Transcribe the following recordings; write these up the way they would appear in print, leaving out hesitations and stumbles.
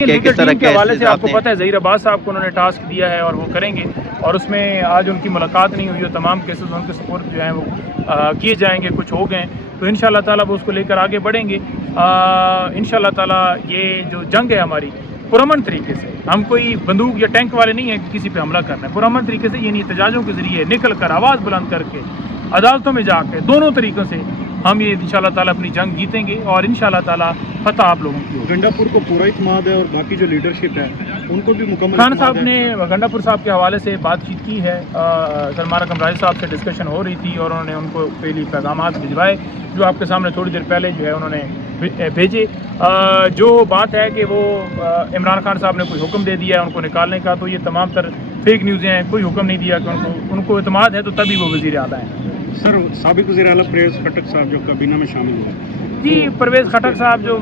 किस तरह के हवाले से आपको पता है ज़हीर अब्बास साहब को उन्होंने टास्क दिया है और वो करेंगे, और उसमें आज उनकी मुलाकात नहीं हुई और तमाम केसेस उनके सपोर्ट जो हैं वो किए जाएंगे, कुछ हो गए तो इंशाअल्लाह ताला वो उसको लेकर आगे बढ़ेंगे। इंशाअल्लाह ताला ये जो जंग है हमारी पुरअमन तरीके से, हम कोई बंदूक या टैंक वाले नहीं है कि किसी पे हमला करना है, पुरअमन तरीके से यानी एहतजाजों के ज़रिए निकल कर आवाज़ बुलंद करके अदालतों में जाके दोनों तरीक़ों से हम ये इंशाअल्लाह ताला अपनी जंग जीतेंगे और इंशाअल्लाह ताला फतह आप लोगों की होगी। गंडापुर को पूरा इत्मीनान है और बाकी जो लीडरशिप है उनको भी मुकम्मल खान साहब ने गंडापुर साहब के हवाले से बातचीत की है, सलमान कमराज साहब से डिस्कशन हो रही थी और उन्होंने उनको पहली पैगामात भिजवाए जो आपके सामने थोड़ी देर पहले जो है उन्होंने भेजे। जो बात है कि वो इमरान खान साहब ने कोई हुक्म दे दिया है उनको निकालने का, तो ये तमाम तर फेक न्यूज़ हैं, कोई हुक्म नहीं दिया कि उनको इत्मीनान है तो तभी वो वज़ीर आला हैं। सर साबिक वज़ीर आला परवेज़ खट्टक साहब जो काबीना में शामिल हुए, जी परवेज़ खट्टक साहब जो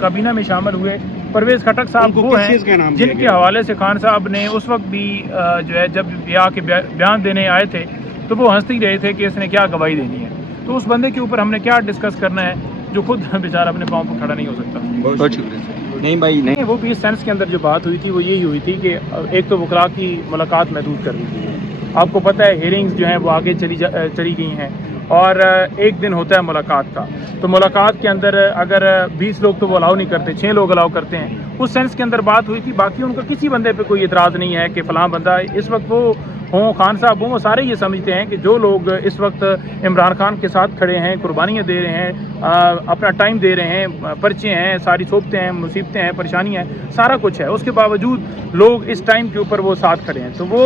काबीना में शामिल हुए, परवेज़ खट्टक साहब वो हैं जिनके हवाले से खान साहब ने उस वक्त भी जो है जब यहाँ के बयान देने आए थे तो वो हंसते ही रहे थे कि इसने क्या गवाही देनी है, तो उस बंदे के ऊपर हमने क्या डिस्कस करना है जो खुद बेचारा अपने पाँव पर खड़ा नहीं हो सकता। बहुत शुक्रिया। नहीं भाई नहीं, वो भी इस सेंस के अंदर जो बात हुई थी वो यही हुई थी कि एक तो वकला की मुलाकात महदूद कर दी थी, आपको पता है हियरिंग्स जो हैं वो आगे चली गई हैं और एक दिन होता है मुलाकात का, तो मुलाकात के अंदर अगर 20 लोग तो वो अलाउ नहीं करते, 6 लोग अलाउ करते हैं, उस सेंस के अंदर बात हुई थी। बाकी उनका किसी बंदे पे कोई इतराज़ नहीं है कि फ़लाँ बंदा इस वक्त वो हों खान साहब हों, वो सारे ये समझते हैं कि जो लोग इस वक्त इमरान खान के साथ खड़े हैं, कुर्बानियाँ दे रहे हैं, अपना टाइम दे रहे हैं, पर्चे हैं, सारी सोबतें हैं, मुसीबतें हैं, परेशानियाँ हैं, सारा कुछ है, उसके बावजूद लोग इस टाइम के ऊपर वो साथ खड़े हैं। तो वो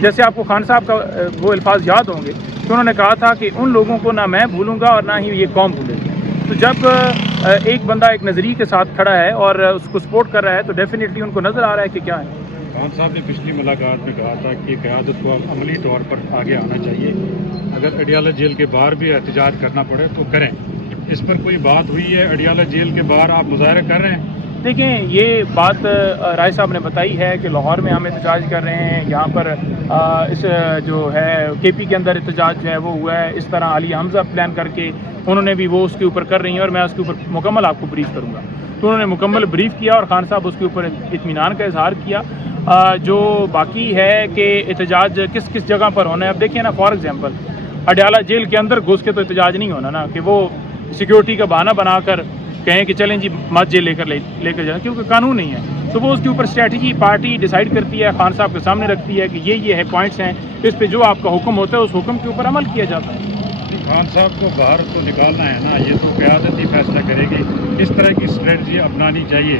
जैसे आपको खान साहब का वो अल्फाज याद होंगे कि उन्होंने कहा था कि उन लोगों को ना मैं भूलूँगा और ना ही ये कौम भूलेगी। तो जब एक बंदा एक नज़रिए के साथ खड़ा है और उसको सपोर्ट कर रहा है तो डेफिनेटली उनको नज़र आ रहा है कि क्या है। खान साहब ने पिछली मुलाकात में कहा था कि क़यादत को अमली तौर पर आगे आना चाहिए, अगर अडियाला जेल के बाहर भी एहतजाज करना पड़े तो करें। इस पर कोई बात हुई है? अडियाला जेल के बाहर आप मुजाहरा कर रहे हैं? देखें ये बात राय साहब ने बताई है कि लाहौर में हम एहतजाज कर रहे हैं, यहाँ पर इस जो है केपी के अंदर एहतजाज जो है वो हुआ है, इस तरह अली हमज़ा प्लान करके उन्होंने भी वो उसके ऊपर कर रही हैं और मैं उसके ऊपर मुकम्मल आपको ब्रीफ करूँगा। तो उन्होंने मुकम्मल ब्रीफ किया और खान साहब उसके ऊपर इत्मीनान का इजहार किया। जो बाकी है कि एहतजाज किस किस जगह पर होना है, अब देखिए ना, फॉर एग्जांपल अडियाला जेल के अंदर घुस के तो एहतजाज नहीं होना ना, कि वो सिक्योरिटी का बहाना बनाकर कहें कि चलें जी मत जेल लेकर जाएं, क्योंकि कानून नहीं है। तो वो उसके ऊपर स्ट्रेटजी पार्टी डिसाइड करती है, खान साहब के सामने रखती है कि ये है पॉइंट्स हैं, इस पे जो आपका हुक्म होता है उस हुक्म के ऊपर अमल किया जाता है। खान साहब को बाहर तो निकालना है ना, ये तो क़यादत ही फैसला करेगी, इस तरह की स्ट्रेटजी अपनानी चाहिए।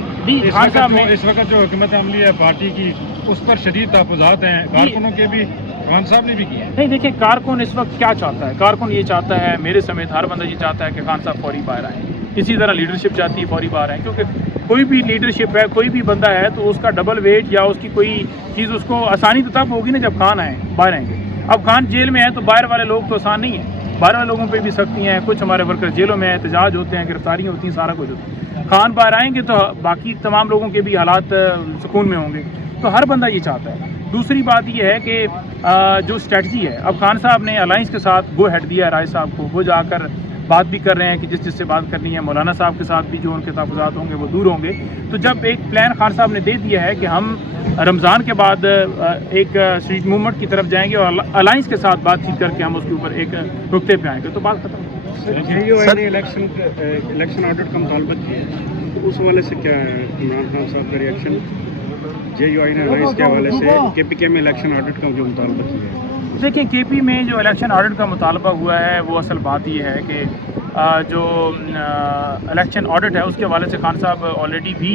इस वक्त जो हुकूमत अमली है पार्टी की उस पर शदीद तहफ़्फ़ुज़ात हैं, कारकुनों के भी खान साहब ने भी किए हैं। नहीं देखिए, कारकुन इस वक्त क्या चाहता है, कारकुन ये चाहता है, मेरे समेत हर बंदा ये चाहता है कि खान साहब फौरी बाहर आए। इसी तरह लीडरशिप चाहती है फौरी बाहर आए, क्योंकि कोई भी लीडरशिप है, कोई भी बंदा है तो उसका डबल वेट या उसकी कोई चीज़ उसको आसानी तो तब होगी ना जब खान आए बाहर आएंगे। अब खान जेल में है तो बाहर वाले लोग तो आसान नहीं है, बाहर वाले लोगों पे भी सख्ती हैं, कुछ हमारे वर्कर जेलों में एहतजाज होते हैं, गिरफ्तारियाँ होती हैं, सारा कुछ होता है। खान बाहर आएंगे तो बाकी तमाम लोगों के भी हालात सुकून में होंगे, तो हर बंदा ये चाहता है। दूसरी बात ये है कि जो स्ट्रेटजी है, अब खान साहब ने अलाइंस के साथ गो हेड दिया है राय साहब को, वो जाकर बात भी कर रहे हैं कि जिससे बात करनी है, मौलाना साहब के साथ भी जो उनके तहफ़्फ़ुज़ात होंगे वो दूर होंगे। तो जब एक प्लान खान साहब ने दे दिया है कि हम रमज़ान के बाद एक स्ट्रीट मूवमेंट की तरफ जाएंगे और अलाइंस के साथ बातचीत करके हम उसके ऊपर एक नुक्ते पे आएंगे, तो बात खत्म। ने इलेक्शन ऑडिट का मुतालबा किया है, तो उस हवाले से क्या है इमरान खान साहब का रिएक्शन? JUI ने अलाइंस के हवाले से KPK में इलेक्शन ऑडिट का जो मुतालबा किया है। देखिए KP में जो इलेक्शन ऑडिट का मुतालबा हुआ है वो असल बात ये है कि जो इलेक्शन ऑडिट है उसके हवाले से खान साहब ऑलरेडी भी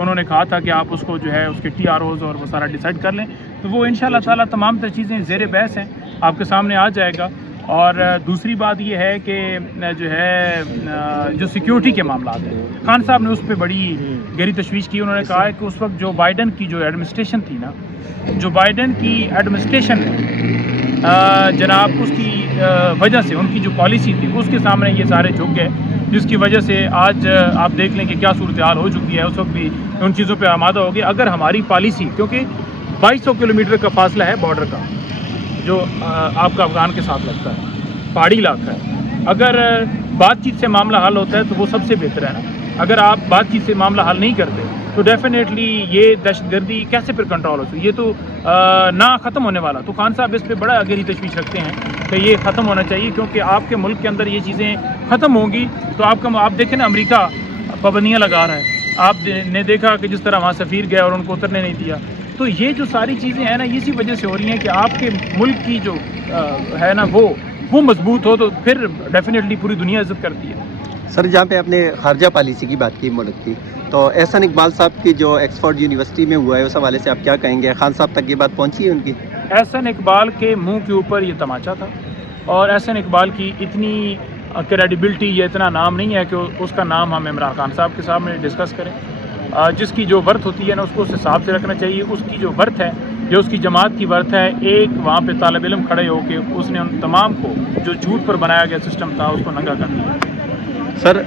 उन्होंने कहा था कि आप उसको जो है उसके TROs और वो सारा डिसाइड कर लें, तो वो इंशाअल्लाह ताला तमाम तर चीज़ें ज़ेर बहस हैं, आपके सामने आ जाएगा। और दूसरी बात ये है कि जो है जो सिक्योरिटी के मामला हैं, खान साहब ने उस पर बड़ी गहरी तशवीश की। उन्होंने कहा है कि उस वक्त जो बाइडन की जो एडमिनिस्ट्रेशन थी ना, जो बाइडन की एडमिनिस्ट्रेशन है जनाब, उसकी वजह से उनकी जो पॉलिसी थी उसके सामने ये सारे झुक गए, जिसकी वजह से आज आप देख लें कि क्या सूरत हाल हो चुकी है। उस वक्त भी उन चीज़ों पे आमादा हो गया। अगर हमारी पॉलिसी, क्योंकि 2200 किलोमीटर का फासला है बॉर्डर का जो आपका अफगान के साथ लगता है, पहाड़ी इलाका है, अगर बातचीत से मामला हल होता है तो वो सबसे बेहतर है ना। अगर आप बातचीत से मामला हल नहीं करते تو ڈیفینیٹلی یہ دہشت گردی کیسے پھر کنٹرول ہو سکتی؟ یہ تو نہ ختم ہونے والا. تو خان صاحب اس پہ بڑا گہری تشویش رکھتے ہیں کہ یہ ختم ہونا چاہیے، کیونکہ آپ کے ملک کے اندر یہ چیزیں ختم ہوں گی تو آپ دیکھیں نا، امریکہ پابندیاں لگا رہا ہے. آپ نے دیکھا کہ جس طرح وہاں سفیر گیا اور ان کو اترنے نہیں دیا. تو یہ جو ساری چیزیں ہیں نا، اسی وجہ سے ہو رہی ہیں کہ آپ کے ملک کی جو ہے نا وہ مضبوط ہو تو پھر ڈیفینیٹلی پوری دنیا عزت کرتی ہے. سر، جہاں پہ آپ نے خارجہ پالیسی کی بات کی ملک کی، تو احسان اقبال صاحب کی جو ایکسفورڈ یونیورسٹی میں ہوا ہے، اس حوالے سے آپ کیا کہیں گے؟ خان صاحب تک یہ بات پہنچی ہے ان کی؟ احسان اقبال کے منہ کے اوپر یہ تماچا تھا، اور احسان اقبال کی اتنی کریڈیبلٹی یا اتنا نام نہیں ہے کہ اس کا نام ہم عمران خان صاحب کے سامنے ڈسکس کریں. جس کی جو ورتھ ہوتی ہے نا، اس کو اس حساب سے رکھنا چاہیے. اس کی جو ورتھ ہے، جو اس کی جماعت کی ورتھ ہے، ایک وہاں پہ طالب علم کھڑے ہو کے اس نے ان تمام کو جو جھوٹ پر بنایا گیا سسٹم تھا، اس کو ننگا کر دیا. سر،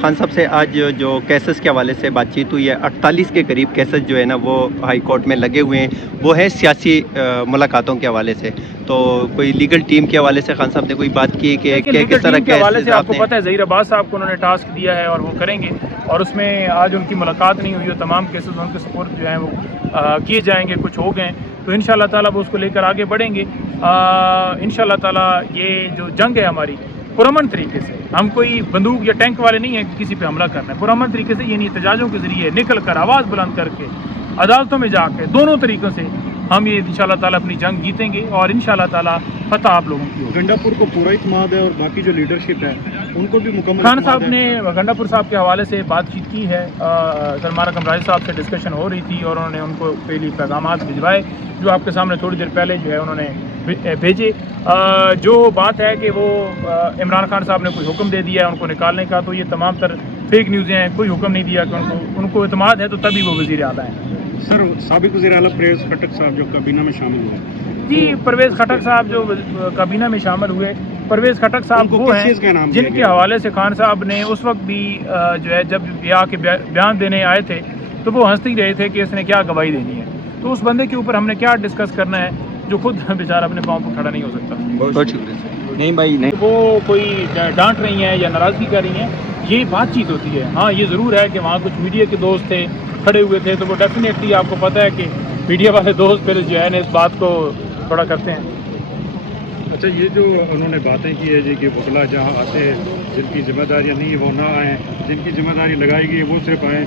خان صاحب سے آج جو کیسز کے حوالے سے بات چیت ہوئی ہے، 48 کے قریب کیسز جو ہے نا وہ ہائی کورٹ میں لگے ہوئے ہیں، وہ ہے سیاسی ملاقاتوں کے حوالے سے. تو کوئی لیگل ٹیم کے حوالے سے خان صاحب نے کوئی بات کی کہ کس طرح کے حوالے سے آپ کو پتہ ہے ظہیر عباس صاحب کو انہوں نے ٹاسک دیا ہے اور وہ کریں گے، اور اس میں آج ان کی ملاقات نہیں ہوئی ہے. تمام کیسز ان کے سپورٹ جو ہیں وہ کیے جائیں گے، کچھ ہو گئے تو انشاءاللہ تعالیٰ وہ اس کو لے کر آگے بڑھیں گے. انشاءاللہ تعالیٰ یہ جو جنگ ہے ہماری، پرامن طریقے سے، ہم کوئی بندوق یا ٹینک والے نہیں ہیں کہ کسی پہ حملہ کرنا ہے. پرامن طریقے سے، یعنی احتجاجوں کے ذریعے نکل کر، آواز بلند کر کے، عدالتوں میں جا کے، دونوں طریقوں سے ہم یہ انشاءاللہ تعالیٰ اپنی جنگ جیتیں گے، اور انشاءاللہ تعالیٰ فتح آپ لوگوں کی ہوگی. گنڈا پور کو پورا اعتماد ہے، اور باقی جو لیڈرشپ ہے ان کو بھی مکمل خان صاحب نے گنڈا پور صاحب کے حوالے سے بات چیت کی ہے. سلمان اکرم راجہ صاحب سے ڈسکشن ہو رہی تھی، اور انہوں نے ان کو پہلی پیغامات بھجوائے جو آپ کے سامنے تھوڑی دیر پہلے جو ہے انہوں نے بھیجے. جو بات ہے کہ وہ عمران خان صاحب نے کوئی حکم دے دیا ہے ان کو نکالنے کا، تو یہ تمام تر فیک نیوزیں ہیں. کوئی حکم نہیں دیا کہ ان کو اعتماد ہے تو تبھی وہ وزیر اعلیٰ ہیں. سر، سابق وزیر اعلیٰ پرویز خٹک صاحب جو کابینہ میں شامل ہوئے، جی، پرویز خٹک صاحب جو کابینہ میں شامل ہوئے، پرویز خٹک صاحب وہ ہیں جن کے حوالے سے خان صاحب نے اس وقت بھی جو ہے جب آ کے بیان دینے آئے تھے تو وہ ہنستے ہی رہے تھے کہ اس نے کیا گواہی دینی ہے. تو اس بندے کے اوپر ہم نے کیا ڈسکس کرنا ہے جو خود بیچارہ اپنے پاؤں پر کھڑا نہیں ہو سکتا. بہت شکریہ. نہیں بھائی، نہیں، وہ کوئی ڈانٹ رہی ہیں یا ناراضگی کر رہی ہیں، یہ بات چیت ہوتی ہے. ہاں، یہ ضرور ہے کہ وہاں کچھ میڈیا کے دوست تھے، کھڑے ہوئے تھے، تو وہ ڈیفینیٹلی آپ کو پتہ ہے کہ میڈیا والے دوست پھر جو ہے نا اس بات کو تھوڑا کرتے ہیں. اچھا، یہ جو انہوں نے باتیں کی ہے جی کہ وکلا جہاں آتے ہیں جن کی ذمہ داریاں نہیں وہ نہ آئیں، جن کی ذمہ داری لگائی گئی وہ صرف آئیں.